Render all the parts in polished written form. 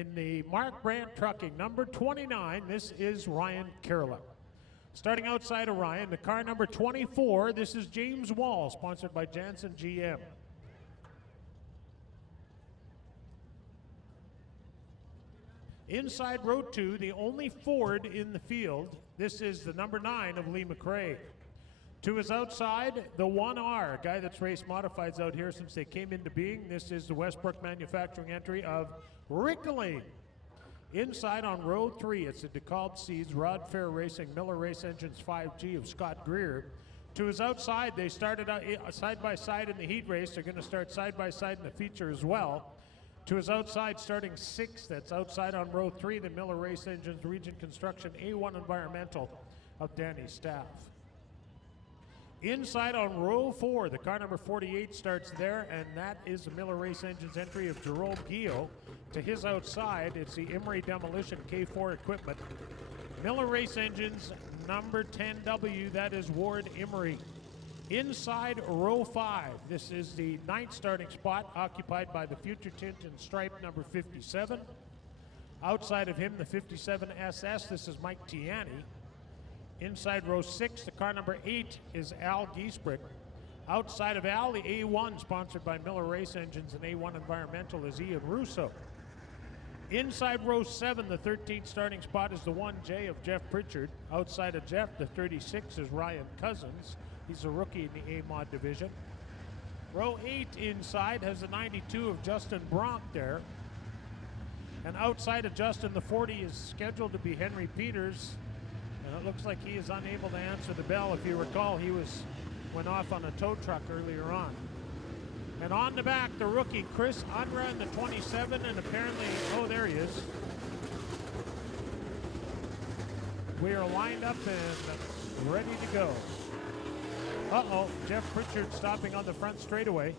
in the Mark Brandt Trucking, number 29, this is Ryan Kerlick. Starting outside of Ryan, the car number 24, this is James Wall, sponsored by Janssen GM. Inside row 2, the only Ford in the field, this is the number 9 of Lee McRae. To his outside, the 1R, a guy that's raced modifieds out here since they came into being. This is the Westbrook manufacturing entry of Rick Lane. Inside on row 3, it's the DeKalb Seeds, Rod Fair Racing, Miller Race Engines 5G of Scott Greer. To his outside, they started side by side in the heat race. They're going to start side by side in the feature as well. To his outside, starting 6th, that's outside on row 3, the Miller Race Engines, Region Construction, A1 Environmental of Danny Staff. Inside on row 4, the car number 48 starts there, and that is the Miller Race Engines entry of Jerome Guillot. To his outside, it's the Emery Demolition K4 equipment. Miller Race Engines, number 10W, that is Ward Emery. Inside row 5, this is the 9th starting spot, occupied by the Future Tint and Stripe number 57. Outside of him, the 57 SS, this is Mike Tiani. Inside row 6, the car number 8 is Al Giesbrick. Outside of Al, the A1, sponsored by Miller Race Engines and A1 Environmental, is Ian Russo. Inside row 7, the 13th starting spot is the 1J of Jeff Pritchard. Outside of Jeff, the 36 is Ryan Cousins. He's a rookie in the A-Mod division. Row 8 inside has the 92 of Justin Bronk there. And outside of Justin, the 40 is scheduled to be Henry Peters. And it looks like he is unable to answer the bell. If you recall, he went off on a tow truck earlier on. And on the back, the rookie, Chris Unra in the 27, and apparently, oh, there he is. We are lined up and ready to go. Uh-oh, Jeff Pritchard stopping on the front straightaway.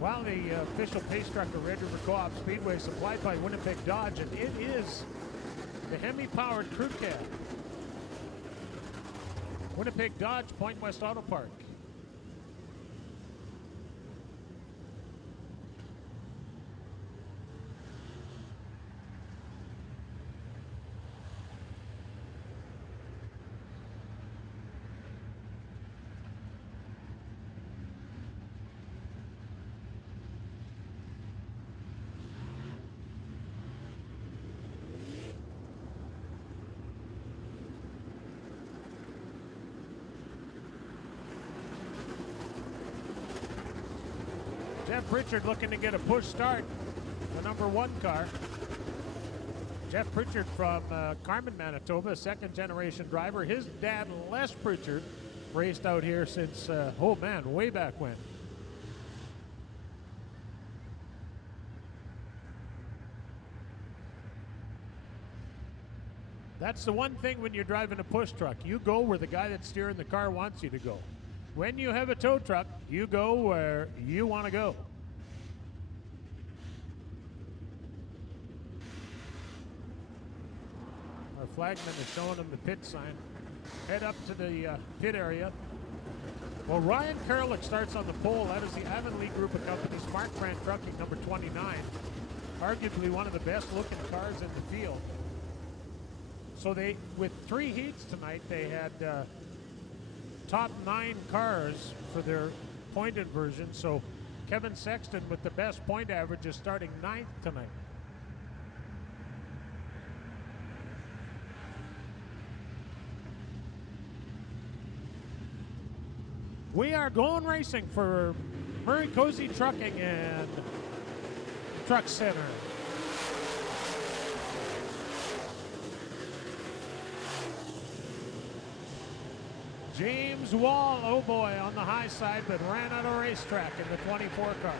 Well, the official pace truck of Red River Co-op Speedway, supplied by Winnipeg Dodge, and it is the Hemi-powered crew cab. Winnipeg Dodge, Point West Auto Park. Jeff Pritchard looking to get a push start, the number 1 car. Jeff Pritchard from Carmen, Manitoba, second generation driver. His dad, Les Pritchard, raced out here since, oh man, way back when. That's the one thing when you're driving a push truck. You go where the guy that's steering the car wants you to go. When you have a tow truck, you go where you want to go. Our flagman is showing him the pit sign. Head up to the pit area. Well, Ryan Kerlick starts on the pole. That is the Avonlea Group of Companies, Mark Brandt Trucking, number 29. Arguably one of the best looking cars in the field. So they, with 3 heats tonight, they had top 9 cars for their point inversion. So Kevin Sexton with the best point average is starting 9th tonight. We are going racing for Murray Cozy Trucking and Truck Center. James Wall, oh boy, on the high side, but ran out of racetrack in the 24 car.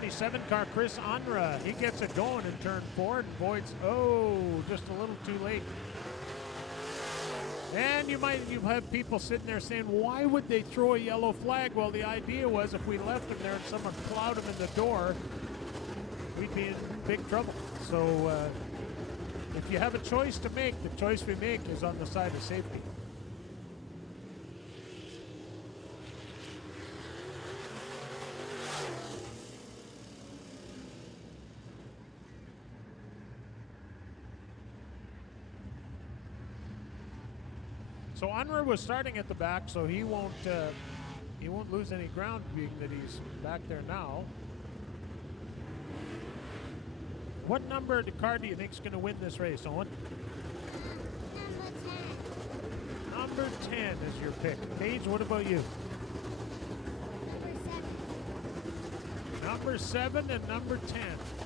27 car, Chris Unra. He gets it going in turn 4 and avoids, just a little too late. And you have people sitting there saying, why would they throw a yellow flag? Well, the idea was if we left him there and someone plowed him in the door, we'd be in big trouble. So if you have a choice to make, the choice we make is on the side of safety. So Unruh was starting at the back, so he won't lose any ground being that he's back there now. What number car do you think is going to win this race, Owen? Number 10. Number 10 is your pick. Paige, what about you? Number 7. Number 7 and number 10.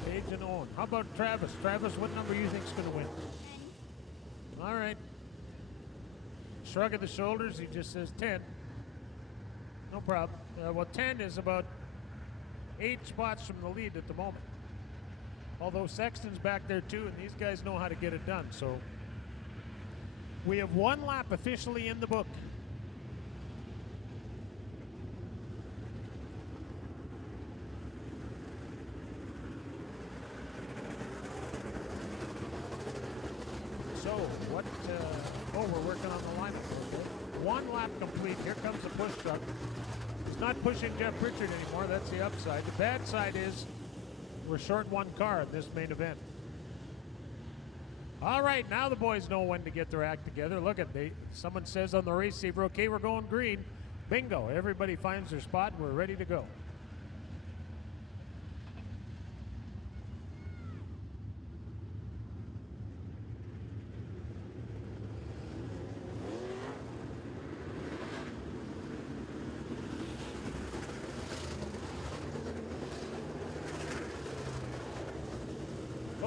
Paige and Owen. How about Travis? Travis, what number you think is going to win? 10. All right. Shrug of the shoulders, he just says 10. No problem. Well, 10 is about 8 spots from the lead at the moment. Although Sexton's back there too, and these guys know how to get it done. So we have 1 lap officially in the book. So what, we're working on the lineup. Okay. 1 lap complete. Here comes the push truck. It's not pushing Jeff Pritchard anymore. That's the upside. The bad side is we're short 1 car in this main event. All right, now the boys know when to get their act together. Look at someone says on the race saver, okay, we're going green. Bingo, everybody finds their spot and we're ready to go.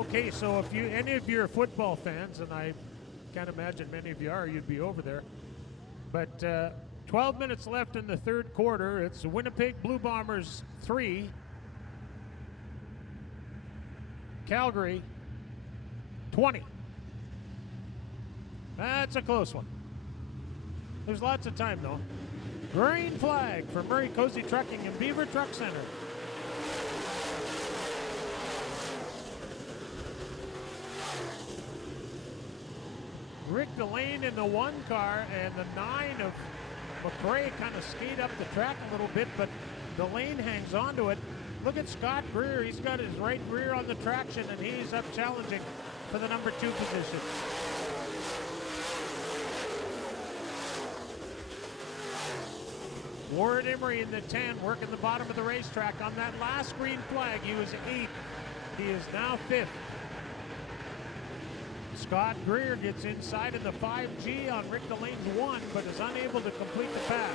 Okay, so if any of you are football fans, and I can't imagine many of you are, you'd be over there. But 12 minutes left in the 3rd quarter. It's Winnipeg Blue Bombers 3, Calgary 20. That's a close one. There's lots of time though. Green flag for Murray Cozy Trucking and Beaver Truck Center. Rick Delane in the 1 car, and the 9 of McRae kind of skate up the track a little bit, but Delane hangs on to it. Look at Scott Greer. He's got his right rear on the traction, and he's up challenging for the number 2 position. Ward Emery in the 10, working the bottom of the racetrack. On that last green flag, he was 8th. He is now 5th. Scott Greer gets inside of the 5G on Rick Delane's 1, but is unable to complete the pass.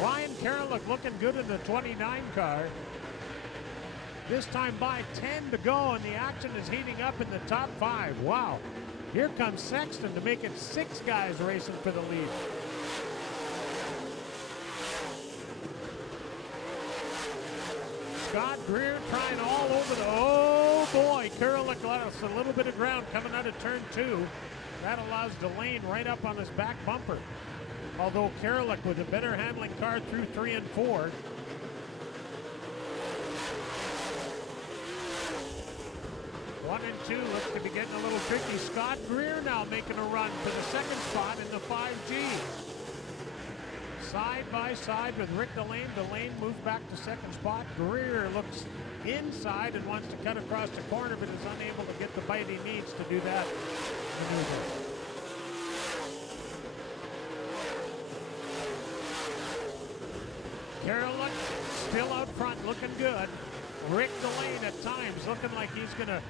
Ryan Kerlick looking good in the 29 car. This time by 10 to go, and the action is heating up in the top 5. Wow. Here comes Sexton to make it 6 guys racing for the lead. Scott Greer trying all over the, oh boy, Kerlick lost a little bit of ground coming out of turn 2. That allows Delane right up on his back bumper. Although Kerlick with a better handling car through 3 and 4. One and 2 looks to be getting a little tricky. Scott Greer now making a run for the 2nd spot in the 5G. Side by side with Rick Delane. Delane moves back to 2nd spot. Greer looks inside and wants to cut across the corner, but is unable to get the bite he needs to do that maneuver. Kerlick still out front, looking good. Rick Delane at times looking like he's going to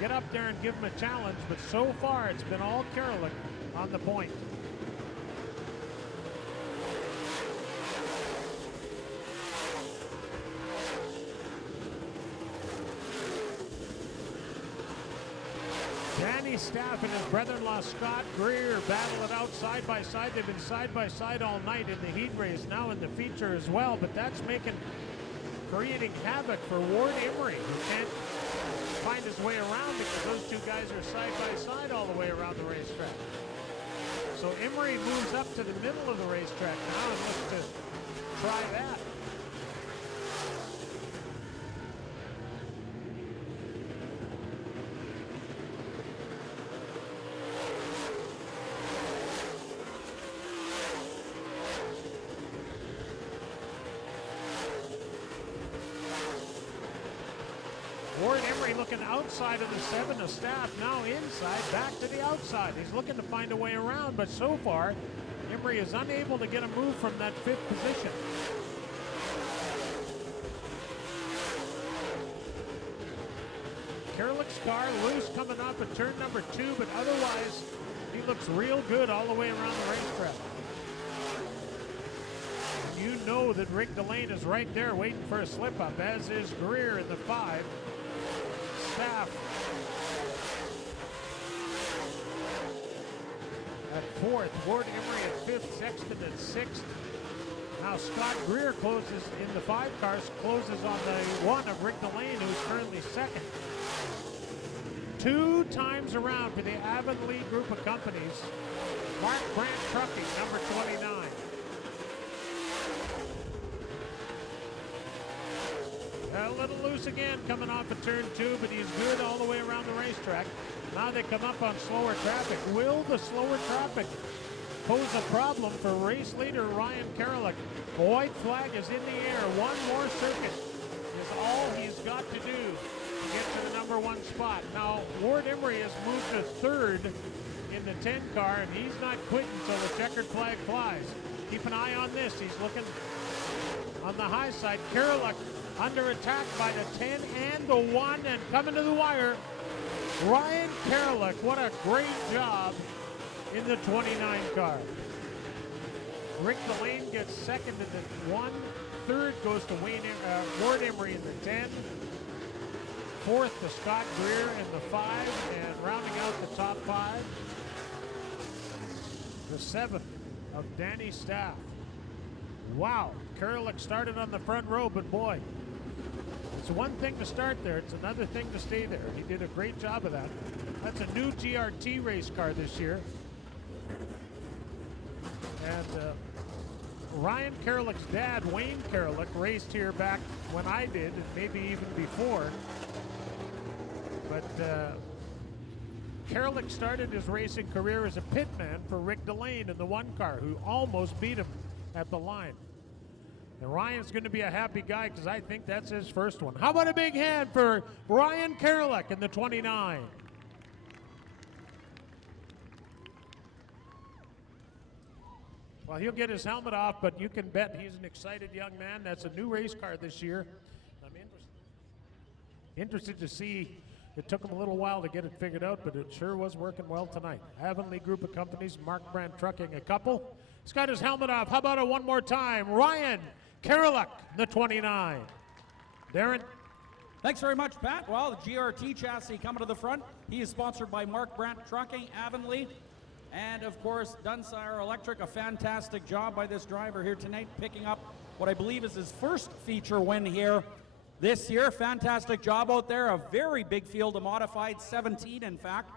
get up there and give him a challenge, but so far it's been all Kerlick on the point. Danny Staff and his brother-in-law Scott Greer battle it out side by side. They've been side by side all night in the heat race, now in the feature as well, but that's creating havoc for Ward Emery, who can't find his way around because those two guys are side by side all the way around the racetrack. So Emery moves up to the middle of the racetrack now and looks to try that. Ward Emery looking outside of the 7 of Staff, now inside, back to the outside. He's looking to find a way around, but so far, Emery is unable to get a move from that 5th position. Kerlick's car loose coming up at turn number 2, but otherwise, he looks real good all the way around the racetrack. You know that Rick Delane is right there waiting for a slip up, as is Greer in the 5. Staff at 4th, Ward Emery at 5th, Sexton at 6th. Now Scott Greer closes in the 5 cars, closes on the 1 of Rick Delane, who's currently 2nd. 2 times around for the Avonlea group of companies. Mark Brandt Trucking, number 29. A little loose again coming off of turn 2, but he's good all the way around the racetrack. Now they come up on slower traffic. Will the slower traffic pose a problem for race leader Ryan Kerlick? The white flag is in the air. One more circuit is all he's got to do to get to the number 1 spot. Now Ward Emery has moved to 3rd in the 10 car, and he's not quitting until the checkered flag flies. Keep an eye on this. He's looking on the high side. Kerlick under attack by the 10 and the 1, and coming to the wire, Ryan Kerlick. What a great job in the 29 car. Rick Delane gets 2nd in the 1. 3rd goes to Ward Emery in the 10. 4th to Scott Greer in the 5, and rounding out the top 5, the 7th of Danny Staff. Wow, Kerlick started on the front row, but boy, it's one thing to start there, it's another thing to stay there. He did a great job of that. That's a new GRT race car this year. And Ryan Kerlick's dad, Wayne Kerlick, raced here back when I did, and maybe even before. But Kerlick started his racing career as a pitman for Rick Delane in the 1 car, who almost beat him at the line. And Ryan's going to be a happy guy because I think that's his first one. How about a big hand for Ryan Kerlick in the 29? Well, he'll get his helmet off, but you can bet he's an excited young man. That's a new race car this year. I'm interested to see. It took him a little while to get it figured out, but it sure was working well tonight. Avonlea group of companies, Mark Brandt Trucking, a couple. He's got his helmet off. How about it one more time? Ryan Kerlick, the 29. Darren? Thanks very much, Pat. Well, the GRT chassis coming to the front. He is sponsored by Mark Brandt Trucking, Avonlea, and of course, Dunsire Electric. A fantastic job by this driver here tonight, picking up what I believe is his first feature win here this year. Fantastic job out there. A very big field of modified, 17 in fact,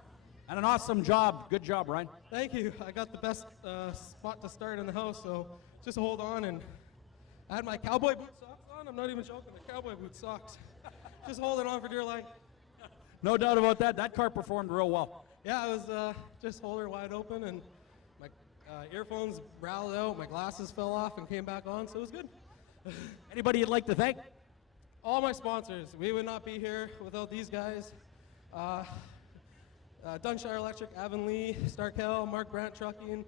and an awesome job. Good job, Ryan. Thank you. I got the best spot to start in the house, so just hold on. And I had my cowboy boot socks on. I'm not even joking, the cowboy boot socks. Just holding on for dear life. No doubt about that. That car performed real well. Yeah, I was just holder wide open, and my earphones rattled out, my glasses fell off and came back on, so it was good. Anybody you'd like to thank? All my sponsors. We would not be here without these guys. Dunsire Electric, Avonlea, Starkel, Mark Brandt Trucking,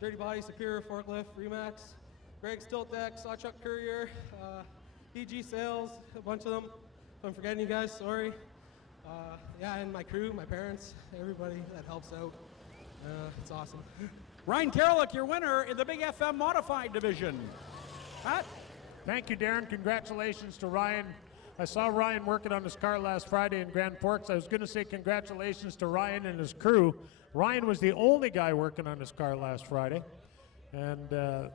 Dirty Body, Superior Forklift, Remax, Greg's Tilt Deck, Saw Truck Courier, DG Sales, a bunch of them. If I'm forgetting you guys, sorry. Yeah, and my crew, my parents, everybody that helps out. It's awesome. Ryan Terlick, your winner in the Big FM Modified Division. Pat? Thank you, Darren. Congratulations to Ryan. I saw Ryan working on his car last Friday in Grand Forks. I was going to say congratulations to Ryan and his crew. Ryan was the only guy working on his car last Friday. And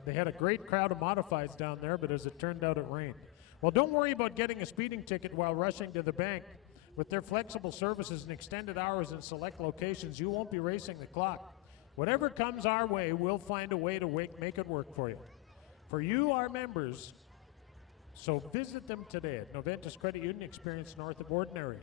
they had a great crowd of modifieds down there, but as it turned out, it rained. Well, don't worry about getting a speeding ticket while rushing to the bank. With their flexible services and extended hours in select locations, you won't be racing the clock. Whatever comes our way, we'll find a way to make it work for you. For you, our members, so visit them today at Noventus Credit Union. Experience north of ordinary.